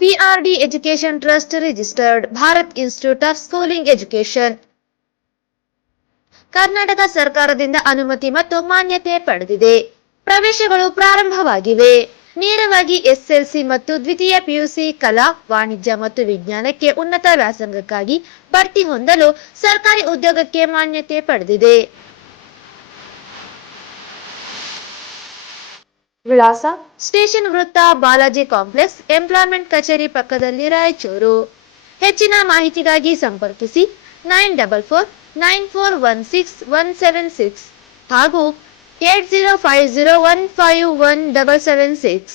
VRD Education Trust registered Bharat Institute of Schooling Education. Karnataka ಸರ್ಕಾರದಿಂದ ಅನುಮತಿ ಮತ್ತು ಮಾನ್ಯತೆ ಪಡೆದಿದೆ. ಪ್ರವೇಶಗಳು ಪ್ರಾರಂಭವಾಗಿವೆ. ನೇರವಾಗಿ SSLC ಮತ್ತು ದ್ವಿತೀಯ PUC ಕಲಾ, ವಾಣಿಜ್ಯ ಮತ್ತು ವಿಜ್ಞಾನಕ್ಕೆ ಉನ್ನತ ವ್ಯಾಸಂಗಕ್ಕಾಗಿ ಭರ್ತಿ ಹೊಂದಲು ಸರ್ಕಾರಿ ಉದ್ಯೋಗಕ್ಕೆ ಮಾನ್ಯತೆ ಪಡೆದಿದೆ. ವಿಳಾಸ: ಸ್ಟೇಷನ್ ವೃತ್ತ, ಬಾಲಾಜಿ ಕಾಂಪ್ಲೆಕ್ಸ್, ಎಂಪ್ಲಾಯ್ಮೆಂಟ್ ಕಚೇರಿ ಪಕ್ಕದಲ್ಲಿ, ರಾಯಚೂರು. ಹೆಚ್ಚಿನ ಮಾಹಿತಿಗಾಗಿ ಸಂಪರ್ಕಿಸಿ 9449416176 ಹಾಗೂ 8050151776.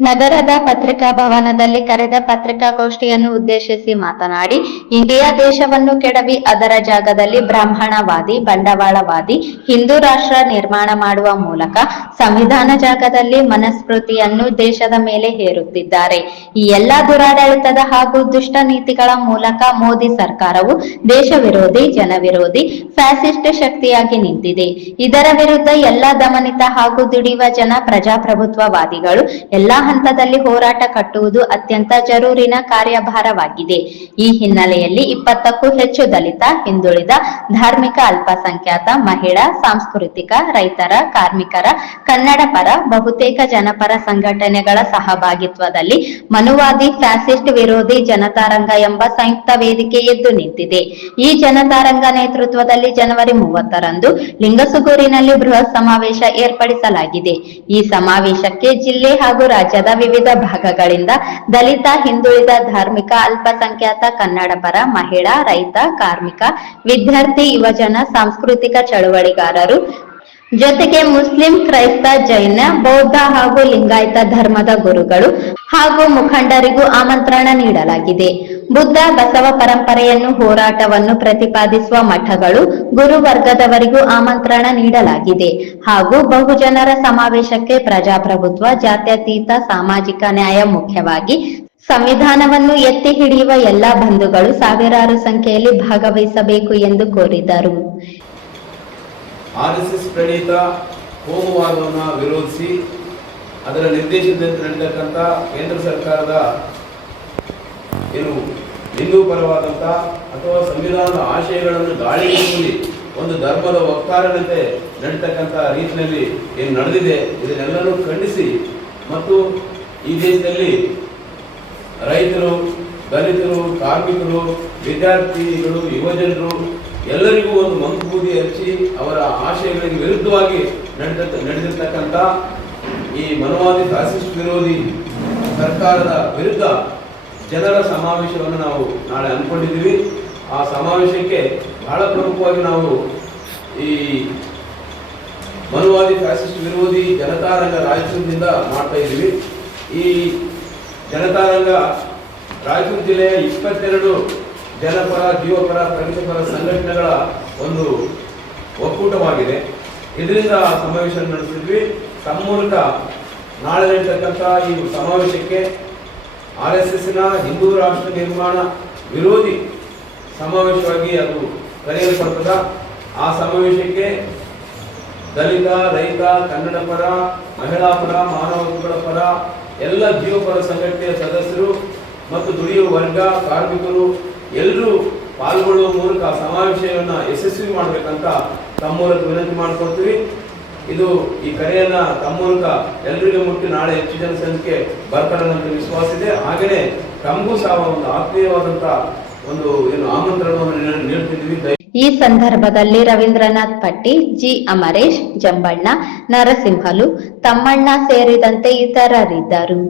ನಗರದ ಪತ್ರಿಕಾ ಭವನದಲ್ಲಿ ಕರೆದ ಪತ್ರಿಕಾಗೋಷ್ಠಿಯನ್ನು ಉದ್ದೇಶಿಸಿ ಮಾತನಾಡಿ, ಇಂಡಿಯಾ ದೇಶವನ್ನು ಕೆಡವಿ ಅದರ ಜಾಗದಲ್ಲಿ ಬ್ರಾಹ್ಮಣವಾದಿ, ಬಂಡವಾಳವಾದಿ ಹಿಂದೂ ರಾಷ್ಟ್ರ ನಿರ್ಮಾಣ ಮಾಡುವ ಮೂಲಕ ಸಂವಿಧಾನ ಜಾಗದಲ್ಲಿ ಮನುಸ್ಮೃತಿಯನ್ನು ದೇಶದ ಮೇಲೆ ಹೇರುತ್ತಿದ್ದಾರೆ. ಈ ಎಲ್ಲಾ ದುರಾಡಳಿತದ ಹಾಗೂ ದುಷ್ಟ ನೀತಿಗಳ ಮೂಲಕ ಮೋದಿ ಸರ್ಕಾರವು ದೇಶ ವಿರೋಧಿ, ಜನವಿರೋಧಿ, ಫ್ಯಾಸಿಸ್ಟ್ ಶಕ್ತಿಯಾಗಿ ನಿಂತಿದೆ. ಇದರ ವಿರುದ್ಧ ಎಲ್ಲಾ ದಮನಿತ ಹಾಗೂ ದುಡಿಯುವ ಜನ, ಪ್ರಜಾಪ್ರಭುತ್ವವಾದಿಗಳು ಎಲ್ಲಾ ಹಂತದಲ್ಲಿ ಹೋರಾಟ ಕಟ್ಟುವುದು ಅತ್ಯಂತ ಜರೂರಿನ ಕಾರ್ಯಭಾರವಾಗಿದೆ. ಈ ಹಿನ್ನೆಲೆಯಲ್ಲಿ 20ಕ್ಕೂ ಹೆಚ್ಚು ದಲಿತ, ಹಿಂದುಳಿದ, ಧಾರ್ಮಿಕ ಅಲ್ಪಸಂಖ್ಯಾತ, ಮಹಿಳಾ, ಸಾಂಸ್ಕೃತಿಕ, ರೈತರ, ಕಾರ್ಮಿಕರ, ಕನ್ನಡ ಪರ, ಬಹುತೇಕ ಜನಪರ ಸಂಘಟನೆಗಳ ಸಹಭಾಗಿತ್ವದಲ್ಲಿ ಮನುವಾದಿ, ಫ್ಯಾಸಿಸ್ಟ್ ವಿರೋಧಿ ಜನತಾರಂಗ ಎಂಬ ಸಂಯುಕ್ತ ವೇದಿಕೆ ಎದ್ದು ನಿಂತಿದೆ. ಈ ಜನತಾರಂಗ ನೇತೃತ್ವದಲ್ಲಿ ಜನವರಿ 30ರಂದು ಲಿಂಗಸುಗೂರಿನಲ್ಲಿ ಬೃಹತ್ ಸಮಾವೇಶ ಏರ್ಪಡಿಸಲಾಗಿದೆ. ಈ ಸಮಾವೇಶಕ್ಕೆ ಜಿಲ್ಲೆ ಹಾಗೂ ರಾಜ್ಯದ ವಿವಿಧ ಭಾಗಗಳಿಂದ ದಲಿತ, ಹಿಂದುಳಿದ, ಧಾರ್ಮಿಕ, ಅಲ್ಪಸಂಖ್ಯಾತ, ಕನ್ನಡಪರ, ಮಹಿಳಾ, ರೈತ, ಕಾರ್ಮಿಕ, ವಿದ್ಯಾರ್ಥಿ, ಯುವಜನ, ಸಾಂಸ್ಕೃತಿಕ ಚಳುವಳಿಗಾರರು ಜೊತೆಗೆ ಮುಸ್ಲಿಂ, ಕ್ರೈಸ್ತ, ಜೈನ, ಬೌದ್ಧ ಹಾಗೂ ಲಿಂಗಾಯತ ಧರ್ಮದ ಗುರುಗಳು ಹಾಗೂ ಮುಖಂಡರಿಗೂ ಆಮಂತ್ರಣ ನೀಡಲಾಗಿದೆ. ಬುದ್ಧ, ಬಸವ ಪರಂಪರೆಯನ್ನು, ಹೋರಾಟವನ್ನು ಪ್ರತಿಪಾದಿಸುವ ಮಠಗಳು, ಗುರುವರ್ಗದವರಿಗೂ ಆಮಂತ್ರಣ ನೀಡಲಾಗಿದೆ. ಹಾಗೂ ಬಹುಜನರ ಸಮಾವೇಶಕ್ಕೆ ಪ್ರಜಾಪ್ರಭುತ್ವ, ಜಾತ್ಯತೀತ, ಸಾಮಾಜಿಕ ನ್ಯಾಯ ಮುಖ್ಯವಾಗಿ ಸಂವಿಧಾನವನ್ನು ಎತ್ತಿ ಹಿಡಿಯುವ ಎಲ್ಲಾ ಬಂಧುಗಳು ಸಾವಿರಾರು ಸಂಖ್ಯೆಯಲ್ಲಿ ಭಾಗವಹಿಸಬೇಕು ಎಂದು ಕೋರಿದರು. RSS ಪ್ರಣೀತ ಕೋಮುವಾದವನ್ನು ವಿರೋಧಿಸಿ ಅದರ ನಿರ್ದೇಶನದಂತೆ ನಡೆದಕ್ಕಂಥ ಕೇಂದ್ರ ಸರ್ಕಾರದ ಏನು ಹಿಂದೂ ಪರವಾದಂಥ ಅಥವಾ ಸಂವಿಧಾನದ ಆಶಯಗಳನ್ನು ಗಾಳಿಯಲ್ಲಿ ಒಂದು ಧರ್ಮದ ವಕ್ತಾರನಂತೆ ನಡೀತಕ್ಕಂಥ ರೀತಿಯಲ್ಲಿ ಏನು ನಡೆದಿದೆ ಇದನ್ನೆಲ್ಲರೂ ಖಂಡಿಸಿ ಮತ್ತು ಈ ದೇಶದಲ್ಲಿ ರೈತರು, ದಲಿತರು, ಕಾರ್ಮಿಕರು, ವಿದ್ಯಾರ್ಥಿಗಳು, ಯುವಜನರು ಎಲ್ಲರಿಗೂ ಒಂದು ಮಂಕುಬೂದಿ ಹಚ್ಚಿ ಅವರ ಆಶಯಗಳಿಗೆ ವಿರುದ್ಧವಾಗಿ ನಡೆದಿರ್ತಕ್ಕಂಥ ಈ ಮನುವಾದಿ, ಫ್ಯಾಸಿಸ್ಟ್ ವಿರೋಧಿ ಸರ್ಕಾರದ ವಿರುದ್ಧ ಜನರ ಸಮಾವೇಶವನ್ನು ನಾವು ನಾಳೆ ಅಂದ್ಕೊಂಡಿದ್ದೀವಿ. ಆ ಸಮಾವೇಶಕ್ಕೆ ಬಹಳ ಪ್ರಮುಖವಾಗಿ ನಾವು ಈ ಮನುವಾದಿ, ಫ್ಯಾಸಿಸ್ಟ್ ವಿರೋಧಿ ಜನತಾರಂಗ ರಾಯಚೂರಿನಿಂದ ಮಾಡ್ತಾ ಇದ್ದೀವಿ. ಈ ಜನತಾರಂಗ ರಾಯಚೂರು ಜಿಲ್ಲೆಯ 22 ಜನಪರ, ಜೀವಪರ, ಪ್ರಗತಿಪರ ಸಂಘಟನೆಗಳ ಒಂದು ಒಕ್ಕೂಟವಾಗಿದೆ. ಇದರಿಂದ ಸಮಾವೇಶ ನಡೆಸಿದ್ವಿ. ತಮ್ಮ ಮೂಲಕ ನಾಳೆ ನಡೆತಕ್ಕಂಥ ಈ ಸಮಾವೇಶಕ್ಕೆ RSSನ ಹಿಂದೂ ರಾಷ್ಟ್ರ ನಿರ್ಮಾಣ ವಿರೋಧಿ ಸಮಾವೇಶವಾಗಿ ಅದು ಕರೆಯಲ್ಪಡ್ತದ. ಆ ಸಮಾವೇಶಕ್ಕೆ ದಲಿತ, ರೈತ, ಕನ್ನಡ ಪರ, ಮಹಿಳಾ ಪರ, ಮಾನವ ಹಕ್ಕುಗಳ ಪರ ಎಲ್ಲ ಜೀವಪರ ಸಂಘಟನೆಯ ಸದಸ್ಯರು ಮತ್ತು ದುಡಿಯುವ ವರ್ಗ, ಕಾರ್ಮಿಕರು ಎಲ್ಲರೂ ಪಾಲ್ಗೊಳ್ಳುವ ಮೂಲಕ ಸಮಾವೇಶವನ್ನು ಯಶಸ್ವಿ ಮಾಡಬೇಕಂತ ತಮ್ಮ ಮೂಲಕ ವಿನಂತಿ ಮಾಡ್ಕೊಳ್ತೀವಿ. ಇದು ಈ ಕರೆಯನ್ನ ತಮ್ಮ ಮೂಲಕ ಎಲ್ಲರಿಗೂ ಮುಟ್ಟಿ ನಾಳೆ ಹೆಚ್ಚು ಜನಸಂಖ್ಯೆ ಬರ್ತಾರೆ ಅಂತ ವಿಶ್ವಾಸ ಇದೆ. ಹಾಗೆಯೇ ತಮಗೂ ಸಹ ಒಂದು ಆತ್ಮೀಯವಾದಂತ ಒಂದು ಏನು ಆಮಂತ್ರಣವನ್ನು ನೀಡ್ತಿದ್ವಿ. ಈ ಸಂದರ್ಭದಲ್ಲಿ ರವೀಂದ್ರನಾಥ್ ಪಟ್ಟಿ, ಜಿ ಅಮರೇಶ್, ಜಂಬಣ್ಣ, ನರಸಿಂಹಲು, ತಮ್ಮಣ್ಣ ಸೇರಿದಂತೆ ಇತರರಿದ್ದರು.